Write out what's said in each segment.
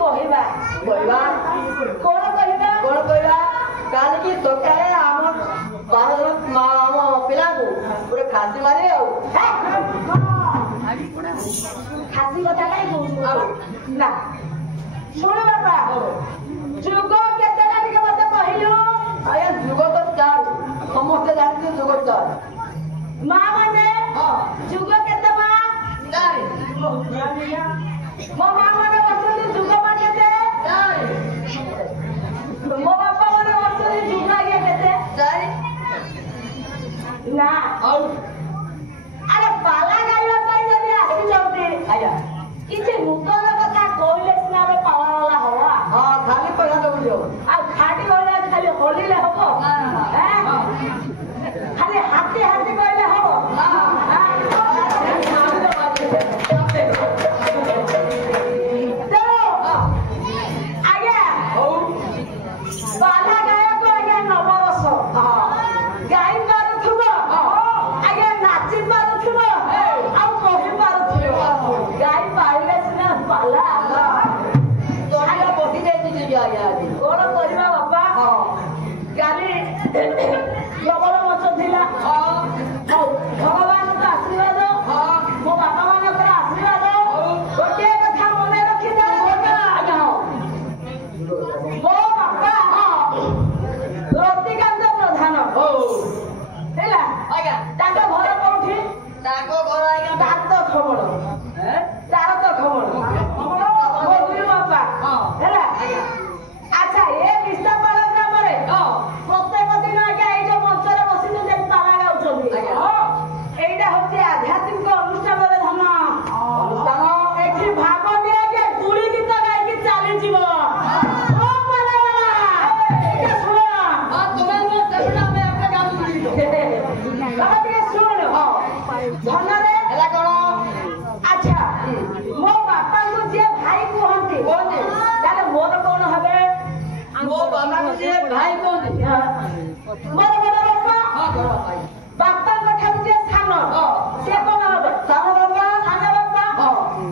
କହିବା କହିବା କଣ କହିବା କାଲି କି ସକାଳେ ଆମ 12 ଜଣ ଆମ ପିଲାଙ୍କୁ ଗୋଟେ ଖାସି ମାରି ଆଉ ଖାସି କଥା କାଇଁ କହୁଛୁ ନା ଶୁଣ ବାପା ଯୁଗ କେତେଟା ଟିକେ ମତେ କହିଲୁ ଆଜ୍ଞା ଯୁଗ ତ 4 ସମସ୍ତେ ଜାଣିଛୁ ଯୁଗ 4 ମା ମାନେ ଯୁଗ କେତେ ମା 4 ମୋ ମା ମାନେ ବସୁଛନ୍ତି ଯୁଗ ମା କେତେ 4 ମୋ ବାପା ମାନେ ବସୁଛନ୍ତି ଯୁଗ ଆଜ୍ଞା କେତେ 4 ନା ଆଉ ଆରେ ପାଲା ଗାଇବା ପାଇଁ ଯଦି ଆସିଛନ୍ତି ଆଜ୍ଞା କିଛି ନୂତନ କଥା କହିଲେ ସିନା ଆମେ ପାଲା ବାଲା ହବା ଖାଲି ପଇସା ଦଉଛୁ ଆଉ ଖାଟି ଭଳିଆ ଖାଲି ହଲିଲେ ହବ ଖାଲି ହାତୀ ହାତୀ କହିଲେ ହବ ତେଣୁ ଆଜ୍ଞା ପାଲା ଗାୟକ ଆଜ୍ଞା ନବରସ ଗାଇ ପାରୁଥିବ ଆଜ୍ଞା ନାଚି ପାରୁଥିବ ଆଉ କହି ପାରୁଥିବ ଗାଇ ପାରିଲେ ସିନା ପାଲା ବସି ଯାଇଛି ଆଜ୍ଞା କଣ କରିବା ବାପା କାଲି ପ୍ରବଳ ମଞ୍ଚ ଥିଲା ଭଗବାନଙ୍କ ଆଶୀର୍ବାଦ ମୋ ବାପା ମାନଙ୍କର ଆଶୀର୍ବାଦ ଗୋଟିଏ କଥା ମନେ ରଖିଥା ମୋ ବାପା ରତିକାନ୍ତ ପ୍ରଧାନ ହେଲା ତାଙ୍କ ଘର କୋଉଠି ତାଙ୍କ ଘର ଆଜ୍ଞା ତାର ତ ଖବର ମୋ ଗୁରୁ ବାପା ହେଲା ଆଚ୍ଛା ଏ ବିଶାପାଳ ଗ୍ରାମରେ ପ୍ରତ୍ୟେକ ଦିନ ଆଜ୍ଞା ଏଇ ଯୋଉ ମଞ୍ଚରେ ବସିଛୁ ଯେମିତି ପାଲା ଗାଉଛନ୍ତି ଏଇଟା ହଉଛି ଆଧ୍ୟାତ୍ମିକ ଅନୁଷ୍ଠାନରେ ଧନ ଅନୁଷ୍ଠାନ ଏଠି ଭାଗ ନିଏ ଆଜ୍ଞା ଗୁଳି ଗୀତ ଗାଇକି ଚାଲିଯିବ ଧନରେ ହେଲା କଣ ଆଚ୍ଛା ମୋ ବାପାଙ୍କୁ ଯିଏ ଭାଇ କୁହନ୍ତି ତାହେଲେ ମୋର କଣ ହେବେ ମୋ ବାବାଙ୍କୁ ଯିଏ ଭାଇ କୁହନ୍ତି ମୋର ବଡ ବାପା ବାପାଙ୍କ ଠାରୁ ଯିଏ ସାନ ସିଏ କଣ হবে ସାନ ବାପା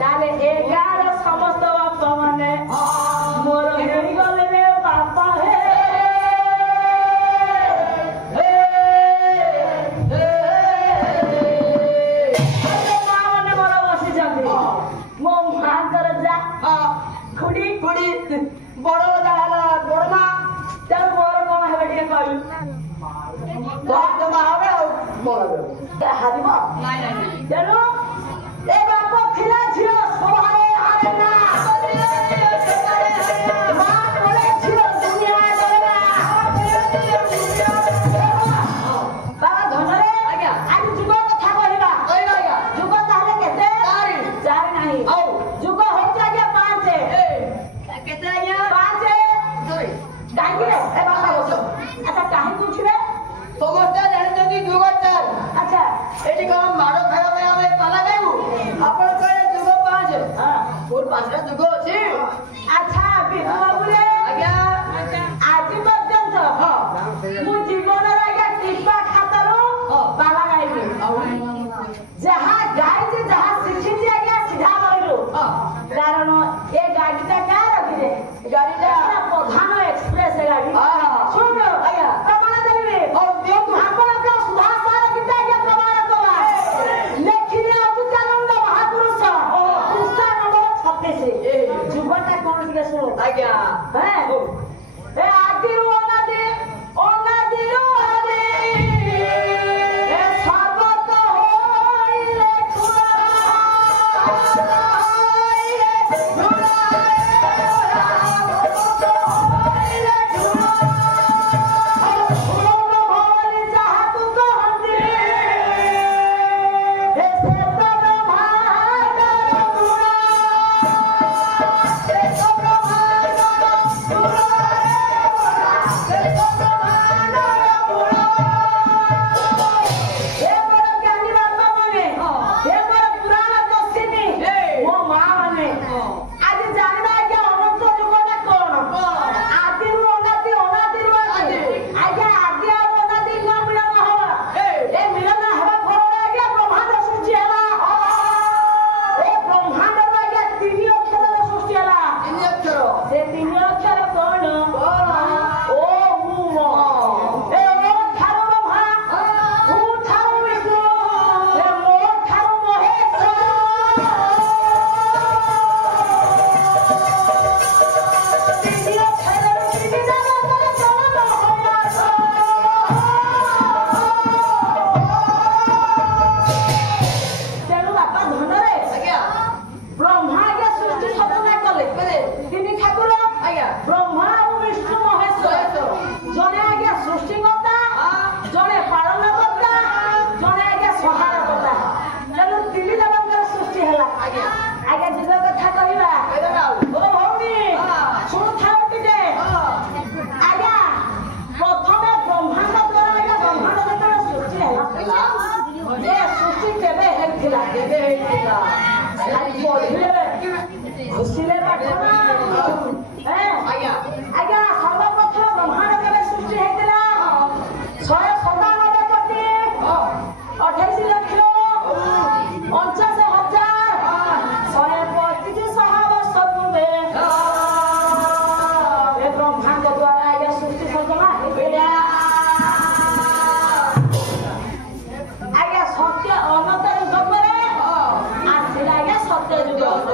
ତାହେଲେ ଏ ଗାଁର ସମସ୍ତ ବାପା ମାନେ ମୋର ହେଇଗଲେ ରେ ବାପା ହେ ମା ମାନେ ମୋର ବସିଛନ୍ତି ମୋ ମାଙ୍କର ଯା ଖୁଡି ବଡ ହେଲା ବଡ ମା ତେଣୁ ମୋର କଣ ହେବେ ଟିକେ କହିଲୁ ମା হবে ଆଉ ହାରିବ ତେଣୁ ଏ ବାପ ଥିଲା ଝିଅ ସଭାରେ ହାରେ ନା ମା କଳେ ଝିଅ ଦୁନିଆ କରେନା ବାବା ଧନରେ ଆଜି ଯୁଗ କଥା କହିବା ଯୁଗ ତାହେଲେ କେତେ 4 ନାହିଁ ଆଉ ଯୁଗ ହଉଛି ଆଜ୍ଞା 5 କେତେ ଆଜ୍ଞା 5 କାହିଁକି ରେ ଏ ବାପା ବସ ଆଚ୍ଛା କାହିଁକି ଉଠିବେ ସମସ୍ତେ ଜାଣିଛନ୍ତି ଯୁଗ 4 ଆଚ୍ଛା ଏଠି କଣ ମାଡ଼ ଖାଇବା ପାଇଁ ଆମେ ପାଲା ଗାଇବୁ ଆପଣ କହିଲେ ଯୁଗ 5 ମୋର 5ଟା ଯୁଗ ଅଛି ଆଚ୍ଛା ବିଭୁ ବାବୁରେ ଆଜ୍ଞା ଆଜି ପର୍ଯ୍ୟନ୍ତ ମୁଁ ଜୀବନରେ ଆଜ୍ଞା ଟିପା ଖାତାରୁ ପାଲା ଗାଇବି ଯାହା ଗାଇଛି ଯାହା ଶିଖିଛି ଆଜ୍ଞା ସିଧା କହିଲୁ କାରଣ ଏ ଗାଡିଟା କାହାର କିରେ ଗାଡିଟା ପ୍ରଧାନ ଏକ୍ସପ୍ରେସ ଗାଡି ଶୁଣ ଆଜ୍ଞା ପ୍ରମାଣ ଦେବି ଆପଣଙ୍କ ସୁଧାସାର ଗୀତ ଆଜ୍ଞା ପ୍ରମାଣ କଲା ଲେଖିଲେ ଅଚୁତାନନ୍ଦ ମହାପୁରୁଷ ପୃଷ୍ଠା ନମ୍ବର 36 ଯୁଗଟା କଣ ଟିକେ ଶୁଣ ଆଜ୍ଞା ଏ ଆଦିରୁ ଅନାଦିରୁ ହରି ଏ ସର୍ବତ ହୋଇଲେ ब्रह्मा और विष्णु महेश्वर जने आगे सृष्टिकर्ता जने पालनकर्ता जने आगे संहारकर्ता तेणु तीन देवंकर सृष्टि है आगे जीव कथा कहवा ओ भौणी शुणु थाओ टिके आगे प्रथमे ब्रह्मांड द्वारा आगे ब्रह्मांड जेतबे सृष्टि है ये सृष्टि केबे हेतिला आज पढ़िले खुशिले पाठना आज्ञा सर्वप्रथम ब्रह्मांड केबे सृष्टि हेतिला 197 कोटी 28 लक्ष 49,000 125 वर्ष पूर्वे ये ब्रह्मांड द्वारा आज्ञा सृष्टि सर्जना हेतिला आज्ञा सत्य अनंत युग परे आसिला आज्ञा सत्य युग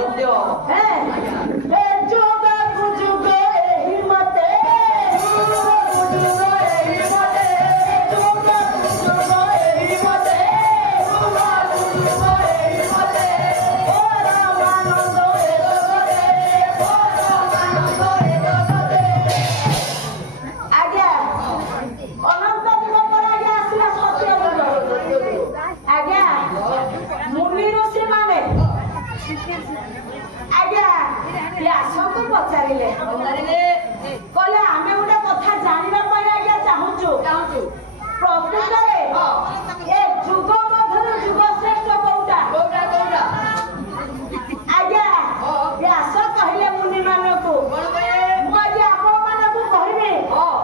हे जुग जुग एहि मते जुग एहि मते जुग जुग एहि मते जुग एहि मते ओ रामानंद एगोरे ओ रामानंद एगोरे आज्ञा अनंत युग पर आज्ञा आसिला सत्य युग आज्ञा मुनि ऋषि माने आज्ञा व्यासଙ୍କୁ ପଚାରିଲେ କହିଲେ ଆମେ ଗୋଟେ କଥା ଜାଣିବା ପାଇଁ ଆଜ୍ଞା ଚାହୁଁଛୁ ପ୍ରକୃତରେ ଏ ଯୁଗ ମଧ୍ୟରୁ ଯୁଗ ଶ୍ରେଷ୍ଠ କୋଉଟା ଆଜ୍ଞା ବ୍ୟାସ କହିଲେ ମୁନି ମାନଙ୍କୁ ମୁଁ ଆଜି ଆପଣ ମାନଙ୍କୁ କହିବି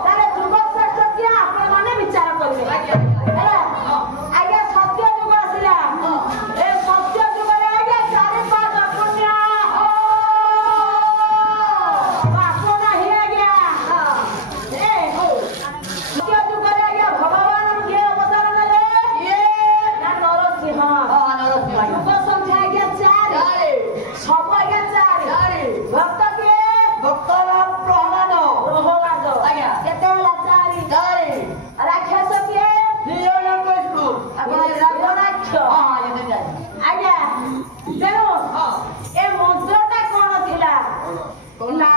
ତାର ଯୁଗ ଶ୍ରେଷ୍ଠ କିଏ ଆପଣ ମାନେ ବିଚାର କରିବେ ହେଲା ଆଜ୍ଞା ସତ୍ୟ ଯୁଗ ଆସିଲା ଏ ସତ୍ୟ ଯୁଗରେ ଆଜ୍ଞା 4 ପାଦ ପୁଣ୍ୟ ଆପଣ ହିଁ ଆଜ୍ଞା ସତ୍ୟ ଯୁଗରେ ଆଜ୍ଞା ଭଗବାନ କିଏ ଅବତାର ନେଲେ ନା ନରସିଂହ ଯୁଗ ସଂଖ୍ୟା ଆଜ୍ଞା 4 ସବୁ ଆଜ୍ଞା 4 ଭକ୍ତ କିଏ ଭକ୍ତର ପ୍ରହ୍ଲାଦ ଆଜ୍ଞା କେତେ ହେଲା 4 ରାକ୍ଷସ କିଏ ନିରଣକୃଷ୍ଣ ଆପଣ ରାବଣାକ୍ଷ ଆଜ୍ଞା ତେଣୁ ଏ ମନ୍ତ୍ରଟା କଣ ଥିଲା ନା